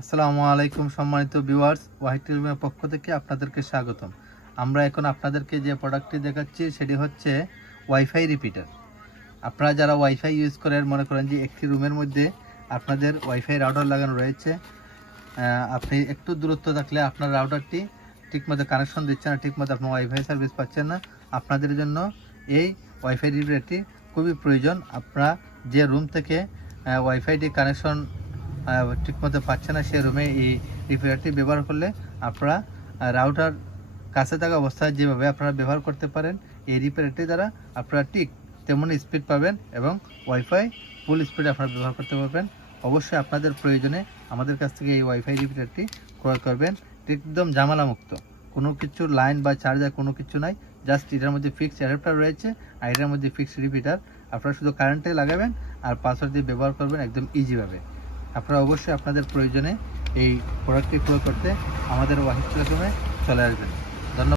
আসসালামু আলাইকুম সম্মানিত ভিউয়ার্স, ওয়াহিদ টেলিভিশনের পক্ষ থেকে আপনাদেরকে স্বাগতম। আমরা এখন আপনাদেরকে যে প্রোডাক্টটি দেখাচ্ছি সেটি হচ্ছে ওয়াইফাই রিপিটার। আপনারা যারা ওয়াইফাই ইউজ করেন, মনে করেন যে একটি রুমের মধ্যে আপনাদের ওয়াইফাই রাউটার লাগানো রয়েছে, আপনি একটু দূরত্ব থাকলে আপনার রাউটারটি ঠিকমতো কানেকশন দিচ্ছে না, ঠিকমতো আপনার ওয়াইফাই সার্ভিস পাচ্ছেন না, আপনাদের জন্য এই ওয়াইফাই রিপিটারটি খুবই প্রয়োজন। আপনারা যে রুম থেকে ওয়াইফাইটি কানেকশন ঠিকমতো পাচ্ছে না, সেই রুমে এই রিপিটারটি ব্যবহার করলে আপনারা রাউটার কাছে থাকা অবস্থায় যেভাবে আপনারা ব্যবহার করতে পারেন, এই রিপিটারটি দ্বারা আপনারা ঠিক তেমন স্পিড পাবেন এবং ওয়াইফাই ফুল স্পিড আপনারা ব্যবহার করতে পারবেন। অবশ্যই আপনাদের প্রয়োজনে আমাদের কাছ থেকে এই ওয়াইফাই রিপিটারটি ক্রয় করবেন। একদম ঝামেলামুক্ত, কোনো কিছু লাইন বা চার্জার কোনো কিছু নাই, জাস্ট এটার মধ্যে ফিক্সড অ্যাডাপ্টার রয়েছে আর এটার মধ্যে ফিক্সড রিপিটার। আপনারা শুধু কারেন্টে লাগাবেন আর পাসওয়ার্ড দিয়ে ব্যবহার করবেন একদম ইজিভাবে। আপনারা অবশ্যই আপনাদের প্রয়োজনে এই প্রোডাক্টটি ক্রয় করতে আমাদের ওয়াহিদ টেলিকমে চলে আসবেন।